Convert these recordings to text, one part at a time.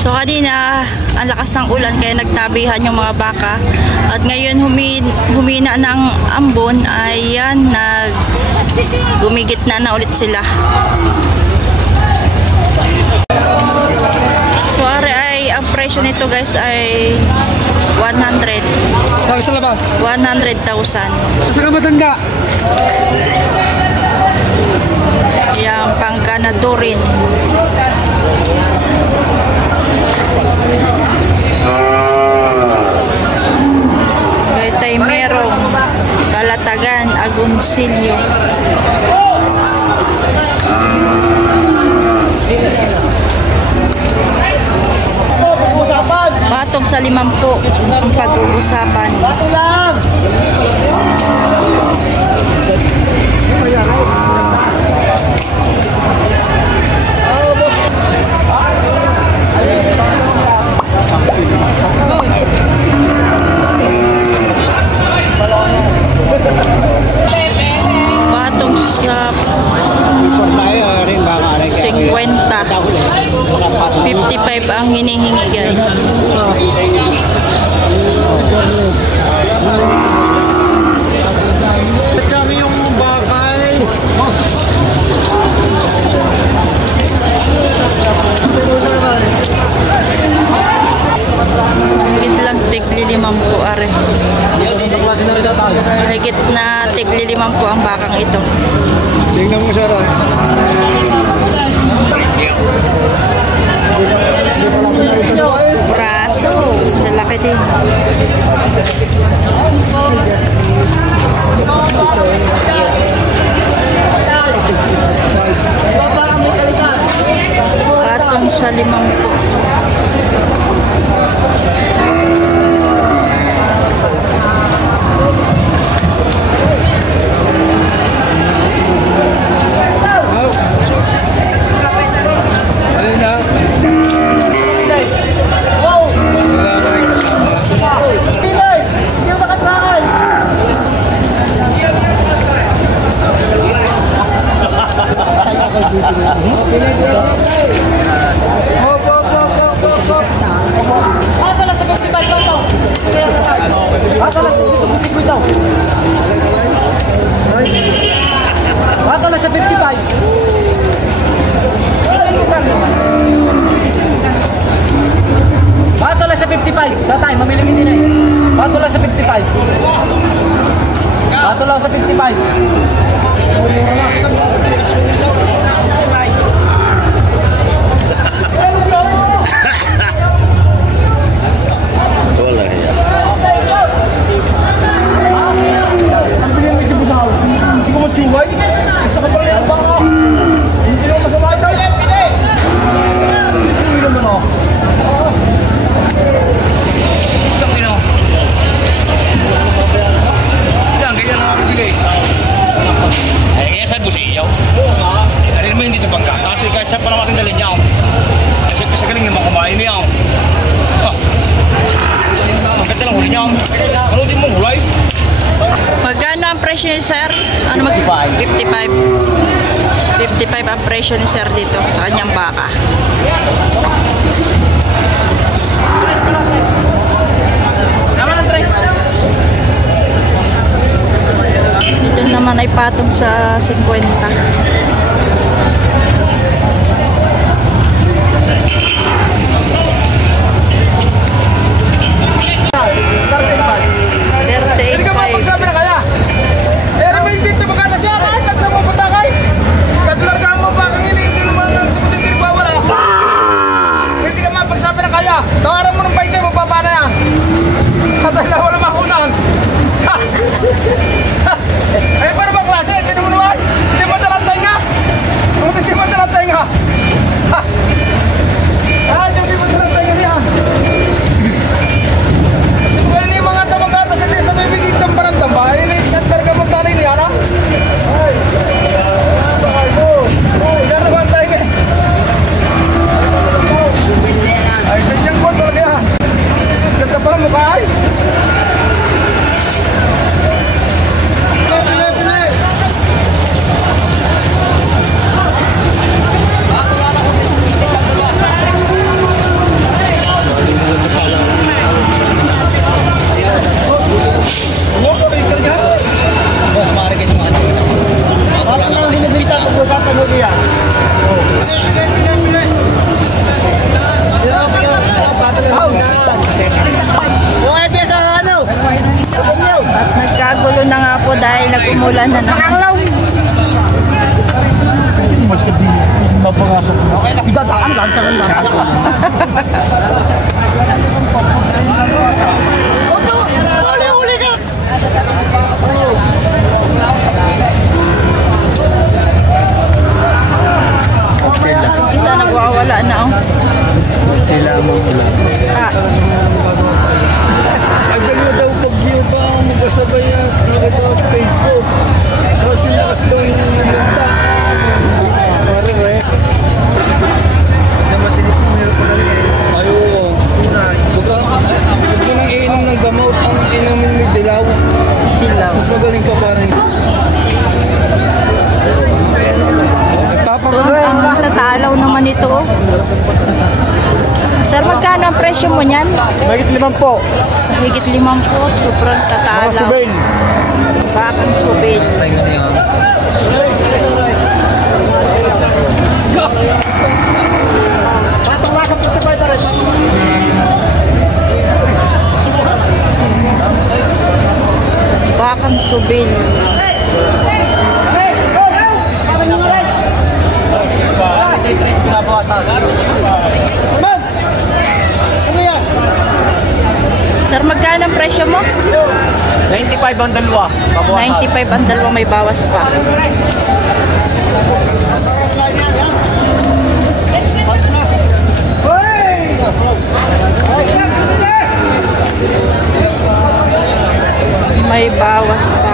So kanina, ang lakas ng ulan kaya nagtabihan yung mga baka. At ngayon humina ng ambon, ayan, gumigit na ulit sila. So ang presyo nito guys ay 100. Sa labas? 100,000. Sa matanda? Yang pangganado rin. Gaytay merong Kalatagan, Agoncillo. Batong sa 50 ang pag-uusapan. Batong sa 50. 55 ang hinihingi guys. Dami yung bakal. Higit lang tigli 50 are. Higit na tigli 50 ang bakang ito. Tingnan mo Sarah. Braso, lalaki din. Patong sa 50. Bato na sa 55. Bato na sa 55. Tatay, mamili din eh. Bato na sa 55. Bato lang sa 55. Magkano ang presyo ni sir? Ano 55. 55 ang presyo ni sir dito sa kanyang baka. Ito naman ay patong sa 50. Tawaran mo ng paite mo, papa na yan. Katala, wala makunan. Ay, paano ba klase? Hindi mo naman. Hindi mo talantay nga. Hindi mo talantay nga. Hindi mo talantay nga niya. Kaya ini mga tamagatas, hindi sa may bigitang panagtamba. Ini iskandar ka magtalay niya, na? Ay, bakay mo. Ay, gano'n tayo nga. Ay, sadyang ko talaga yan. Ganda pala mukha ay. Okay lang. Isa nagwawala na oh. Kailangan mo ulan. Ah, Agad mo daw pag-view pa ang magkasabay yan. Nakita ko sa Facebook. Tapos sinakas daw yung lanta. Parang rep. Naman sinip mo meron pa galing eh. Ayaw. Baka huwag mo nang iinom ng gamot. Ang inumin mo dilaw. dilaw. Mas magaling pa parang. Ang tatalaw naman ito oh. Sir, magkano ang presyo mo niyan? Magit 5 po. Higit 5 po. Sobrang tatalaw. Subil. Bakang subil. Bakang subil. Sir, magkano ang presyo mo? 95 ang dalawa. 95 ang dalawa, may bawas pa. May bawas pa.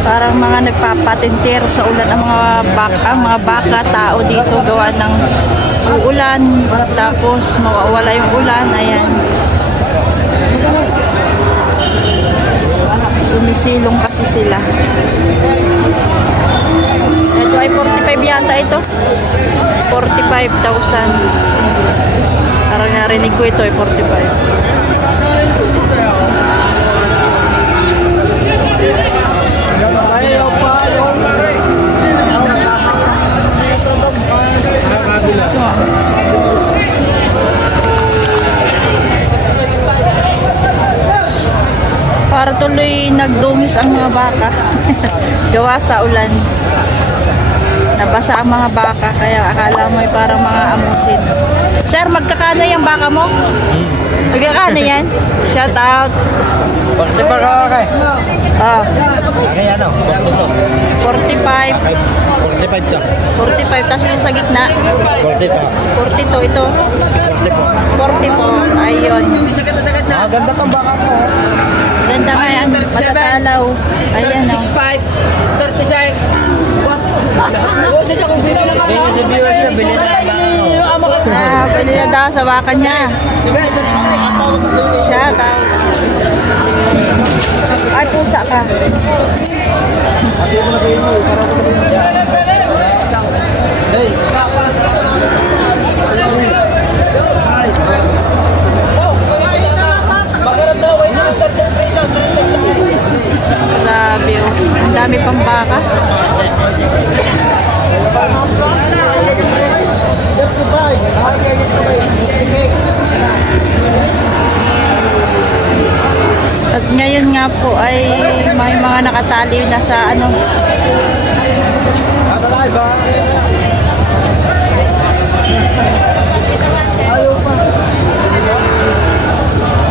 Parang mga nagpapatintero sa ulan ang mga baka, tao dito gawa ng uulan, tapos mawawala yung ulan, ayan. Sumisilong kasi sila. Ito ay 45 yata ito. 45,000. Parang narinig ko ito ay 45. Para tuloy nagdungis ang mga baka. Gawa sa ulan. Nabasa ang mga baka kaya akala mo ay parang mga amusin. Sir, magkakano yung baka mo? Magkakano yan? Shout out. 45 ka kay. Oh, Kay ano? 45. 45 siya. 45 tapos yung sa gitna. 40 ka. 42 ito. 40 po. 40 po. Ayun. Ganda tong baka ko. Ganda nga yan. Matatalaw. Ayan o. 35, 36. Kaya sa viewers na bilhin na. Ah, pwede na daw sa baka niya. Shout out. Ay, pusa ka. Grabe oh. Ang dami pang baka. At ngayon nga po ay may mga nakatali na sa ano.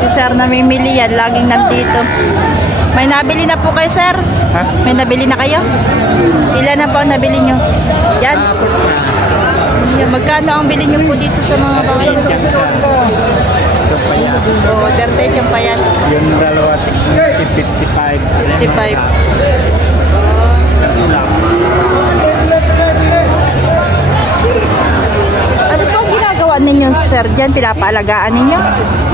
Si sir namimili yan, laging nandito. May nabili na po kayo, sir? Ha? May nabili na kayo? Ilan na po ang nabili nyo? Yan. Yan. Magkano ang bili nyo po dito sa mga bahay? O, 38 yung payat. Yung dalawa, 55. 55. Ano po ang ginagawa ninyo, sir, dyan? Pinapaalagaan ninyo?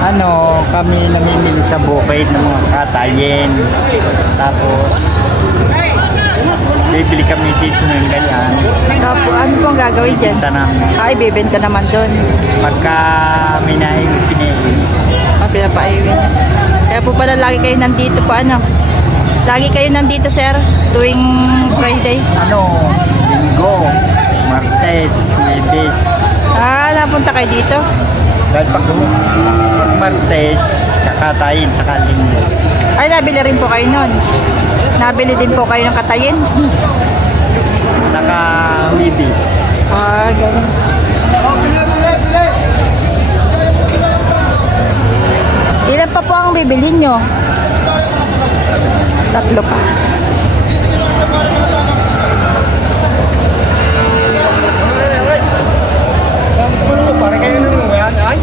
Ano, kami namimili sa bukid ng mga katayin. Tapos, bibili kami dito ng ganyan. Tapos, ano po ang gagawin dyan? Bibenta namin. Ay, bibenta naman doon. Pagka may nahing pinahin. Pinapaiwin. Kaya po pala lagi kayo nandito po, ano? Lagi kayo nandito, sir, tuwing Friday. Ano, Linggo, Martes, Webes. Ah, napunta kayo dito? Dahil pag Martes, kakatayin sa Linggo. Ay, nabili rin po kayo nun. Nabili din po kayo ng katayin. gagawin. Ilan pa po ang bibilhin nyo? 3 pa. Para kayo nung yan, ay?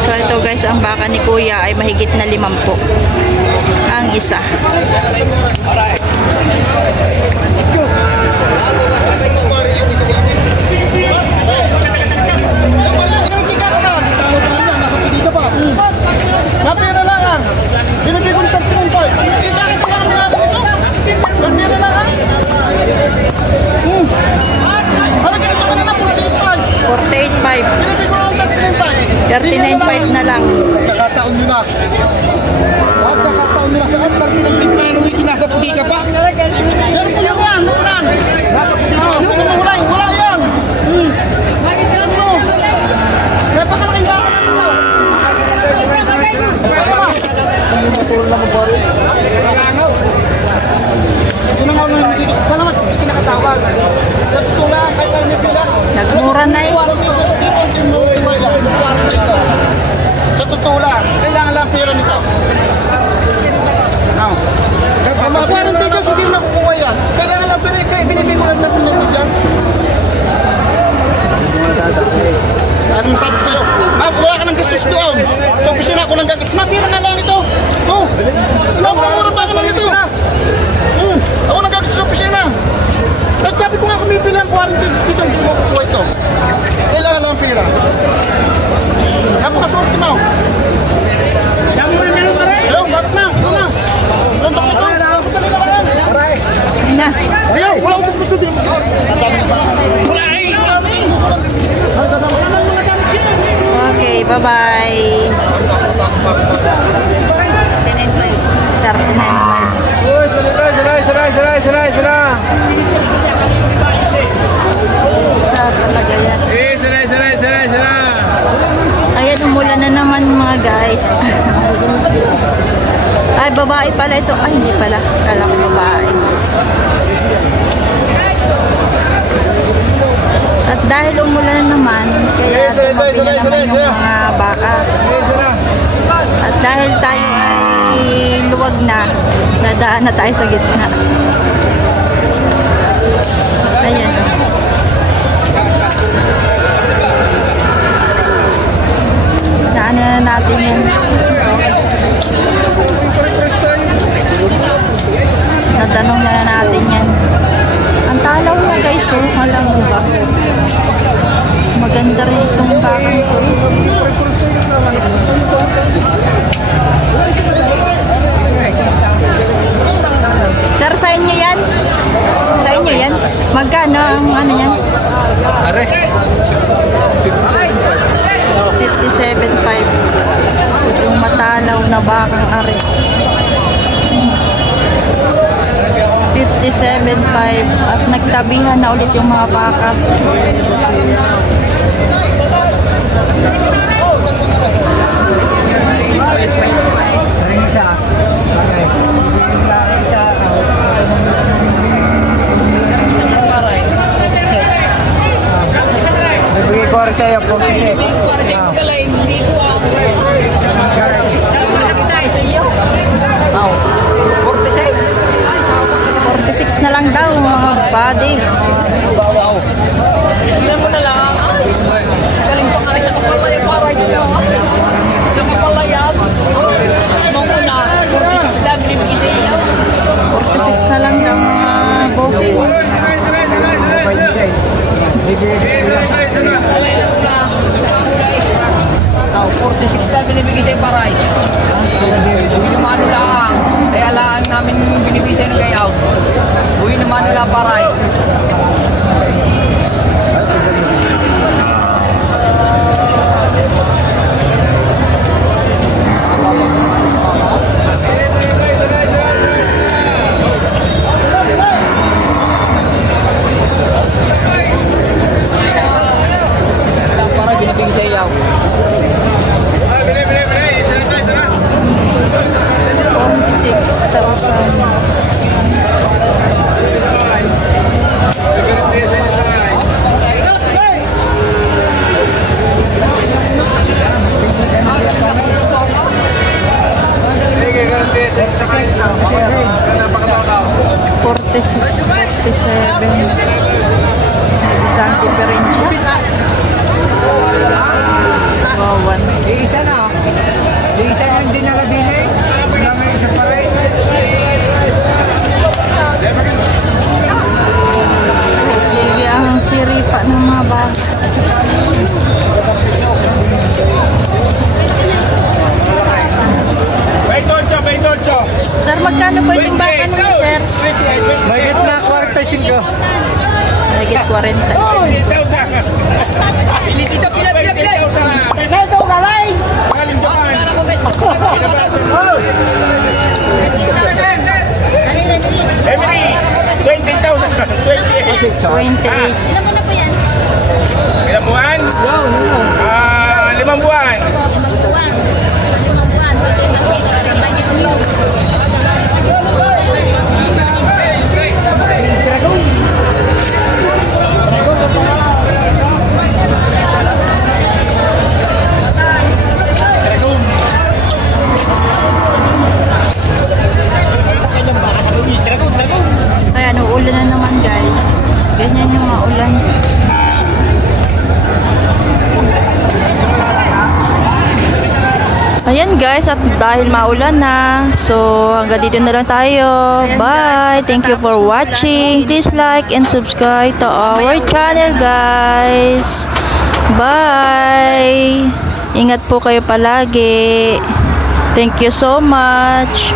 So ito guys, ang baka ni Kuya ay mahigit na 50 ang isa. Napira lang ang. Binibig ko ng 35. Ika kasi lang mga dito. Napira lang ang. Halagyan ito ka na ng 48.5. 48.5. Binibig ko ng 39.5 na lang. Nagkakataon nyo na. Nagkakataon nyo na. Saan pag pinagpintano yung kinasa puti ka pa? Yan po yung yan. Ulan. Yung kumulay. Wala yan. Yan mo. Kaya pa malaking baka na nito. Matulog lang ang bari. Ito na nga nung salamat, kinakatawag. Sa tutula, kahit alam yung pila. Nagmura na eh. Sa tutula, kailangan lang pera nito. Now, ang mga parang dito, hindi makukuha yan. Kailangan lang pera, kaya binibigyan lang natin ito dyan. Anong sabi sa'yo? Wala ka ng gastos doon. Sa opisina ako ng gagastos. Mapira na lang ito. Oh, mura pa ka lang ito. Ako nagagastos sa opisina. At sabi ko nga kumipili ang 40 dito. Hindi mo kukuha ito. Kailangan lang pira. Napakaswerte mo. Dami mo na meron ka rin. Ayaw, barat na. Ito na. Lantok ito. Pagkali na lang. Aray. Na. Ayaw, wala akong gusto din. Wala ay. Okay, bye-bye. 39.5. Uy, saray. Sa talaga yan. Saray. Ayan, umulan na naman mga guys. Ay, babae pala ito. Ay, hindi pala. Kala ko babae. At dahil umulan na naman, kaya tumabi na naman yung mga baka. At dahil tayo ay luwag na, nadaan na tayo sa gitna. Ayan. Naano na natin yan. Natanong na natin yan. Ang talaw mo guys, oh, alam mo ba? Maganda rin itong bakang ko. Sir, sa inyo yan? Sa inyo yan? Magkano ang ano yan? Are. 57.5. Yung matalaw na bakang are. 57.5 at nagtabihan na ulit yung mga baka. Bibigay ko rin sa'yo, 46. Wow. 46 na lang daw mga body. Wow. Tignan mo na lang. Galing pa nga sa kapalayan para nyo. Sa kapalayan. Mga 46 lang binibigay sa iyo. 46 na lang daw mga boses. 46 lang binibigay sa paray. Uwi naman lang. Kaya lang namin binibigay sa kayaw. Uwi naman lang paray. Isang diferensya. Bawan. Isa na. Isa na yung dinala din eh. Wala nga isa pa rin. Sige ang siripa ng mga baka. Sir, magkano po itong baka niyo, sir? Mahigit na 45. Mahigit 45. Saan ito, kalay? Emily, 20,000. 28. Ilan mo na po yan? Ilang buwan? 5 buwan. 5 buwan. 5 buwan. Pwede na po. Budget niyo. Ayan, uulan na naman guys. Ganyan yung maulan. Ayan guys, at dahil maulan na, so hanggang dito na lang tayo. Bye! Thank you for watching. Please like and subscribe to our channel guys. Bye! Ingat po kayo palagi. Thank you so much.